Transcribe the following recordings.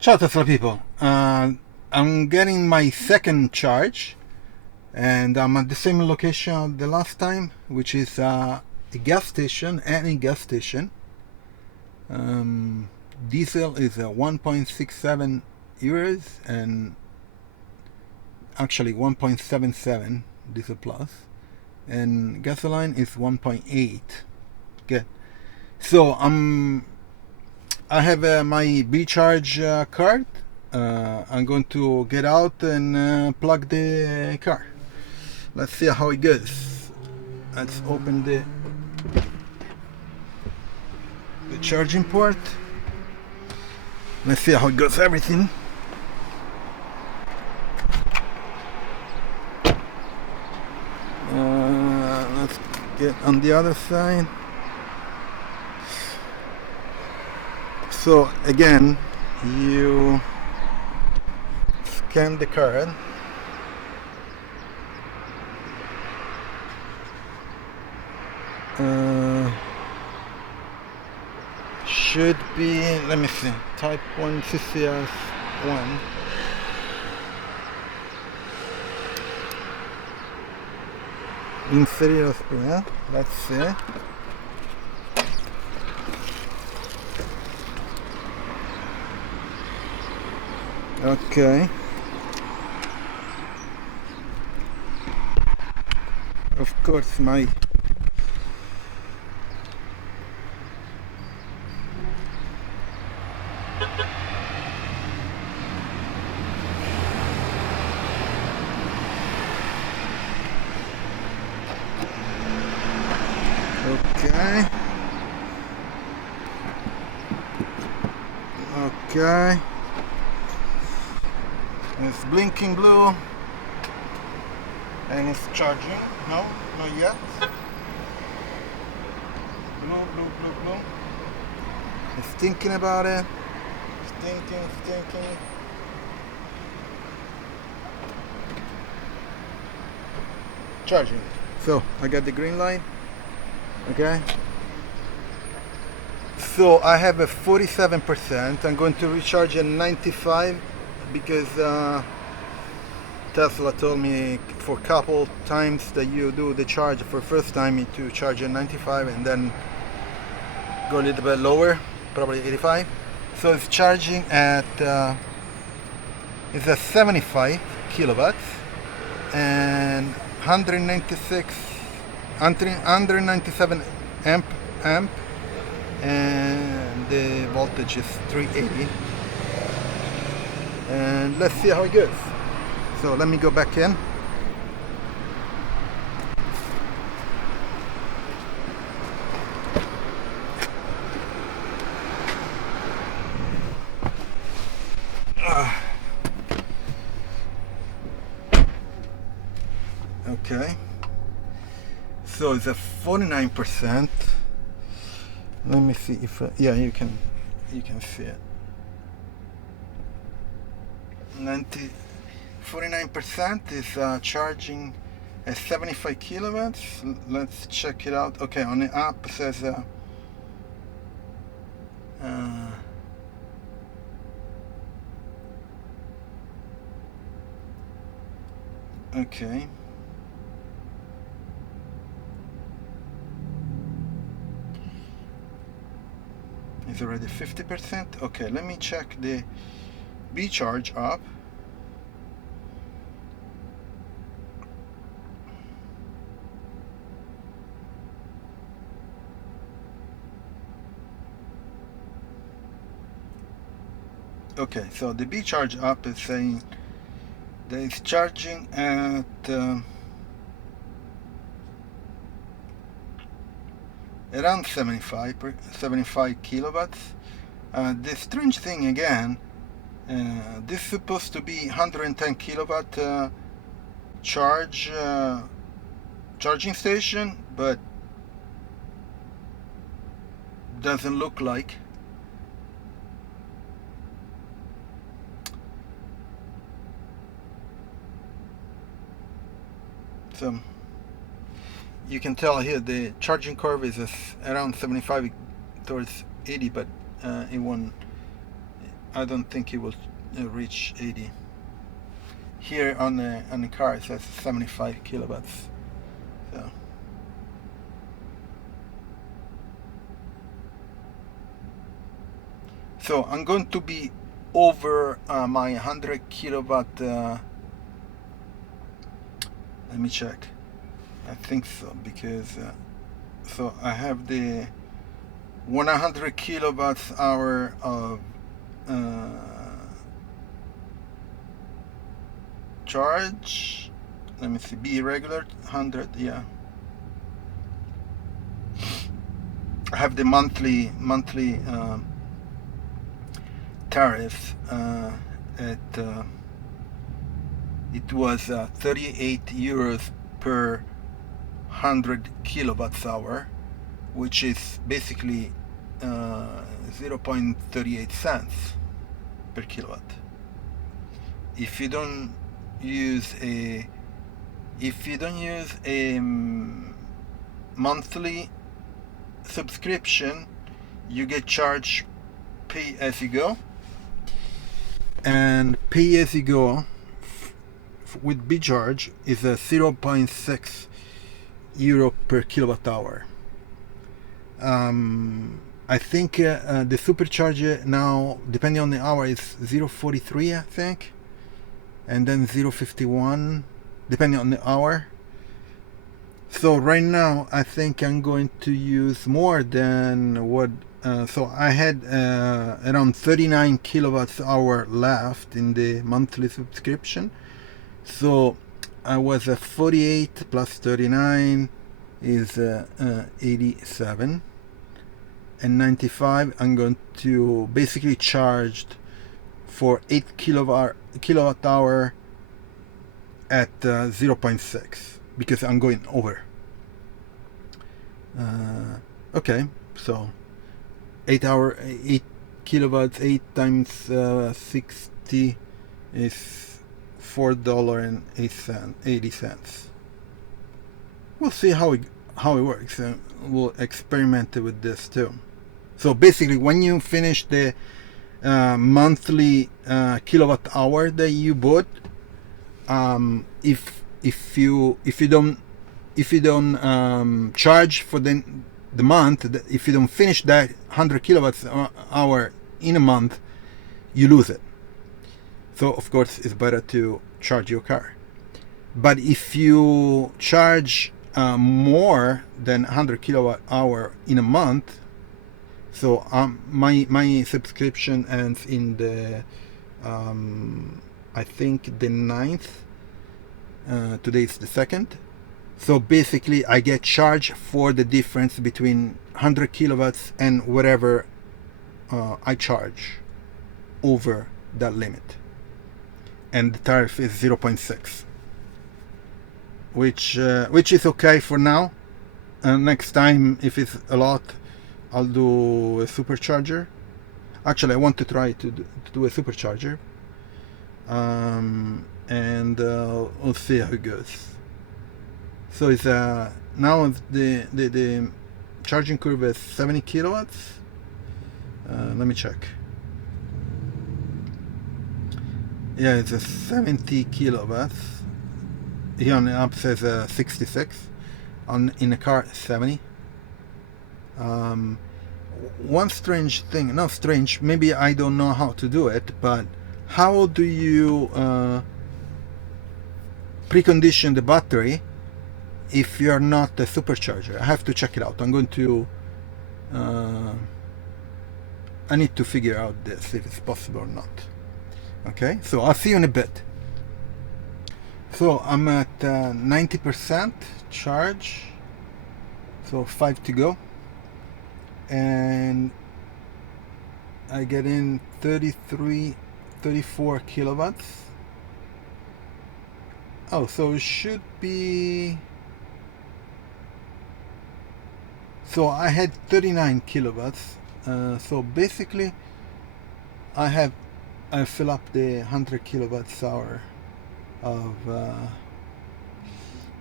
Ciao Tesla people, I'm getting my second charge and I'm at the same location the last time, which is a gas station, any gas station. Diesel is 1.67 euros and actually 1.77 diesel plus, and gasoline is 1.8. Good. So I have my BeCharge card. I'm going to get out and plug the car. Let's see how it goes. Let's open the charging port. Let's see how it goes. Everything. Let's get on the other side. So again, you scan the card. Should be, let me see, type 1 CCS 1. Inferior spring, let's see. Okay. Of course, my okay. Okay. It's blinking blue and it's charging. No, not yet. Blue. It's thinking about it. It's thinking. Charging. So I got the green light. Okay. So I have a 47%. I'm going to recharge at 95 because Tesla told me for a couple times that you do the charge for first time to charge at 95 and then go a little bit lower, probably 85. So it's charging at it's at 75 kilowatts and 197 amp, and the voltage is 380. And let's see how it goes. So let me go back in. Okay. So it's a 49%. Let me see if yeah, you can see it. 49% is charging at 75 kilowatts. Let's check it out. Okay, on the app it says okay. It's already 50%. Okay, let me check the BeCharge app. Okay, so the BeCharge app is saying that it's charging at around 75 kilowatts. The strange thing again, this is supposed to be 110 kilowatt charging station, but doesn't look like. So you can tell here the charging curve is around 75 towards 80, but it won't. I don't think it will reach 80. Here on the car it says 75 kilowatts. So I'm going to be over my 100 kilowatt. Let me check. I think so, because so I have the 100 kilowatts hour of charge. Let me see, be regular 100. Yeah, I have the monthly tariff at it was 38 euros per 100 kilowatts hour, which is basically 0.38 cents per kilowatt. If you don't use a monthly subscription, you get charged pay as you go, and pay as you go with BeCharge is a 0.6 euro per kilowatt hour. I think the Supercharger now, depending on the hour, is 0.43, I think, and then 0.51 depending on the hour. So right now I think I'm going to use more than what so I had around 39 kilowatts hour left in the monthly subscription. So I was at 48 plus 39 is 87, and 95 I'm going to basically charged for 8 kilowatt hour at 0.6 because I'm going over. Okay, so 8 kilowatts, 8 times 60 is $4.80. We'll see how it works, and we'll experiment with this too. So basically, when you finish the monthly kilowatt hour that you bought, if you don't charge for the month, if you don't finish that 100 kilowatts hour in a month, you lose it. So of course it's better to charge your car. But if you charge more than 100 kilowatt hour in a month, so my subscription ends in the I think the 9th. Today is the 2nd. So basically I get charged for the difference between 100 kilowatts and whatever I charge over that limit, and the tariff is 0.6, which is okay for now. Next time, if it's a lot, I'll do a supercharger. Actually, I want to try to do a supercharger, and we'll see how it goes. So it's now the charging curve is 70 kilowatts. Let me check. Yeah, it's a 70 kilowatts. Here on the app says 66. In the car, 70. One strange thing, not strange, maybe I don't know how to do it, but how do you precondition the battery if you're not a supercharger? I have to check it out. I'm going to I need to figure out this, if it's possible or not. Okay, so I'll see you in a bit. So I'm at 90% charge, so 5 to go, and I get in 34 kilowatts. Oh, so it should be, so I had 39 kilowatts. So basically I fill up the 100 kilowatts hour of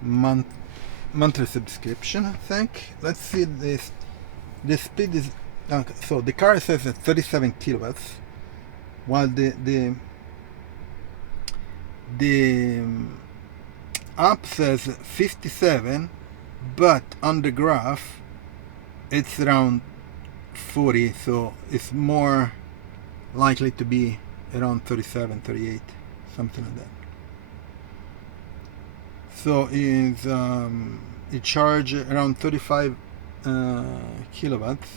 monthly subscription, I think. Let's see this. The speed is so the car says at 37 kilowatts, while the app says 57, but on the graph it's around 40, so it's more likely to be around 37, 38, something like that. So it charge around 35 kilowatts.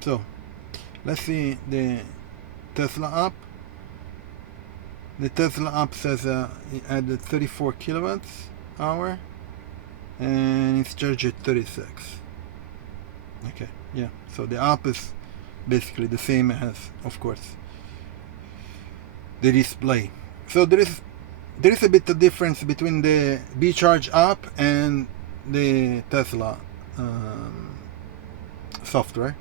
So let's see the Tesla app. The Tesla app says it added 34 kilowatts hour and it's charged at 36. Okay, yeah, so the app is basically the same as, of course, the display. So there is a bit of difference between the BeCharge app and the Tesla software.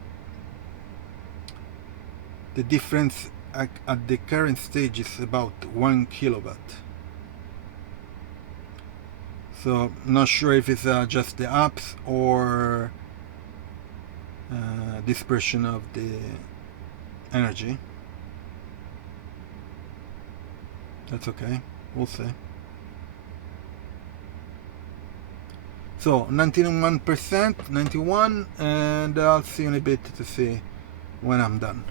The difference at the current stage is about 1 kilowatt. So not sure if it's just the apps or dispersion of the energy. That's okay, we'll see. So 91%, 91, and I'll see you in a bit to see when I'm done.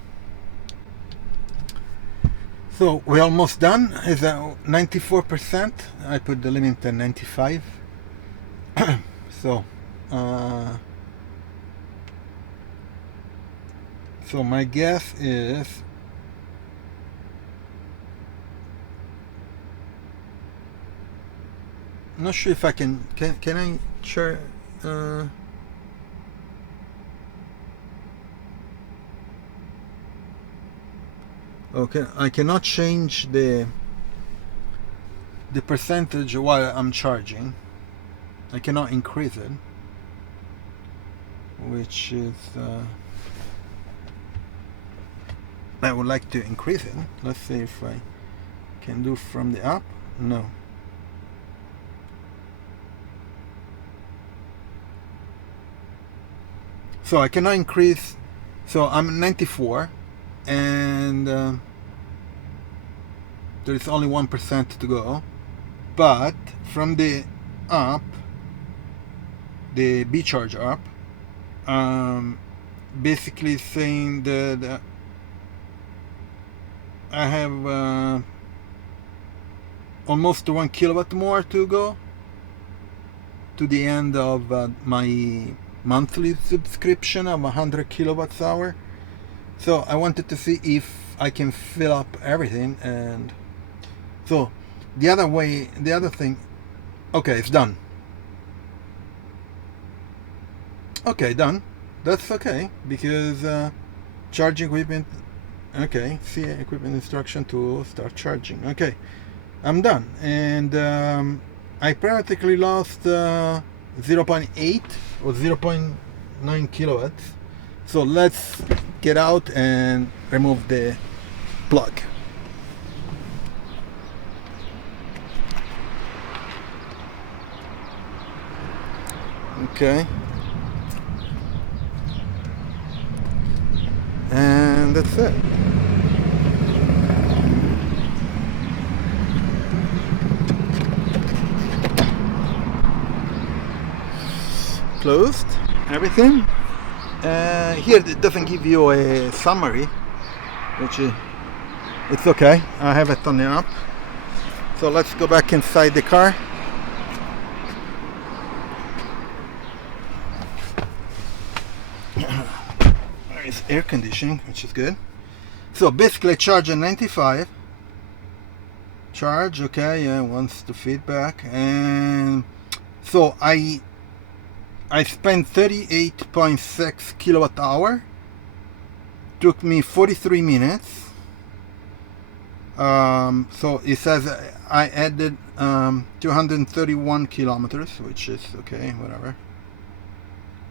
So we're almost done. It's at 94%. I put the limit at 95. So so my guess is I'm not sure if I can I share okay, I cannot change the percentage while I'm charging. I cannot increase it, which is I would like to increase it. Let's see if I can do from the app. No. So I cannot increase. So I'm 94 and there is only 1% to go, but from the app, the BeCharge app, basically saying that I have almost 1 kilowatt more to go to the end of my monthly subscription of 100 kilowatts hour. So I wanted to see if I can fill up everything. And so the other thing, okay, it's done. Okay, done. That's okay, because charging equipment, okay, see equipment instruction to start charging. Okay, I'm done. And I practically lost 0.8 or 0.9 kilowatts. So let's get out and remove the plug. Okay. And that's it. Closed everything. Here it doesn't give you a summary, which it's okay. I have it on the app. So let's go back inside the car. There is air conditioning, which is good. So basically charge at 95. Charge, okay, yeah, wants the feedback. And so I spent 38.6 kilowatt hour. Took me 43 minutes. So it says I added 231 kilometers, which is okay, whatever.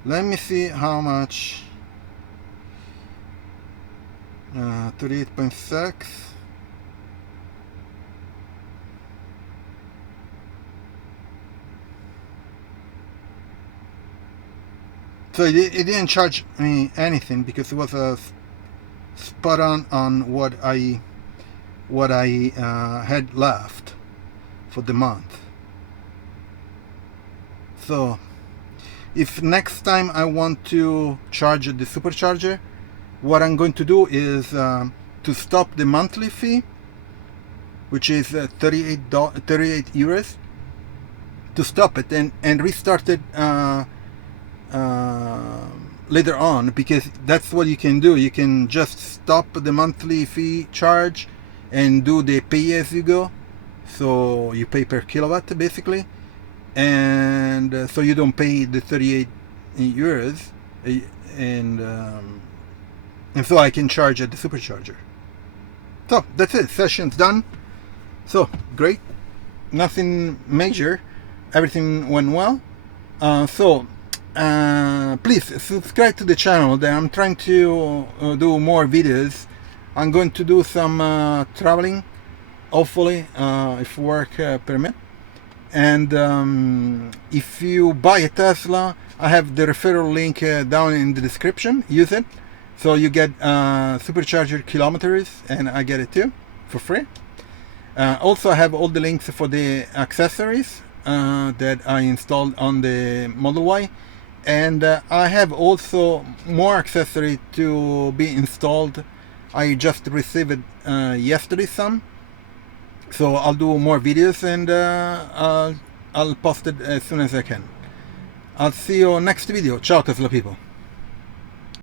Let me see how much. 38.6. So it didn't charge me anything because it was spot on what I had left for the month. So if next time I want to charge the Supercharger, what I'm going to do is to stop the monthly fee, which is 38 euros, to stop it and restart it later on, because that's what you can do. You can just stop the monthly fee charge and do the pay as you go, so you pay per kilowatt basically, and so you don't pay the 38 euros, and so I can charge at the Supercharger. So that's it, session's done. So great, nothing major, everything went well. Please subscribe to the channel. That I'm trying to do more videos. I'm going to do some traveling, hopefully, if work permit. And if you buy a Tesla, I have the referral link down in the description. Use it, so you get Supercharger kilometers, and I get it too for free. Also, I have all the links for the accessories that I installed on the Model Y, and I have also more accessory to be installed. I just received it yesterday some, so I'll do more videos, and I'll post it as soon as I can. I'll see you next video. Ciao Tesla people.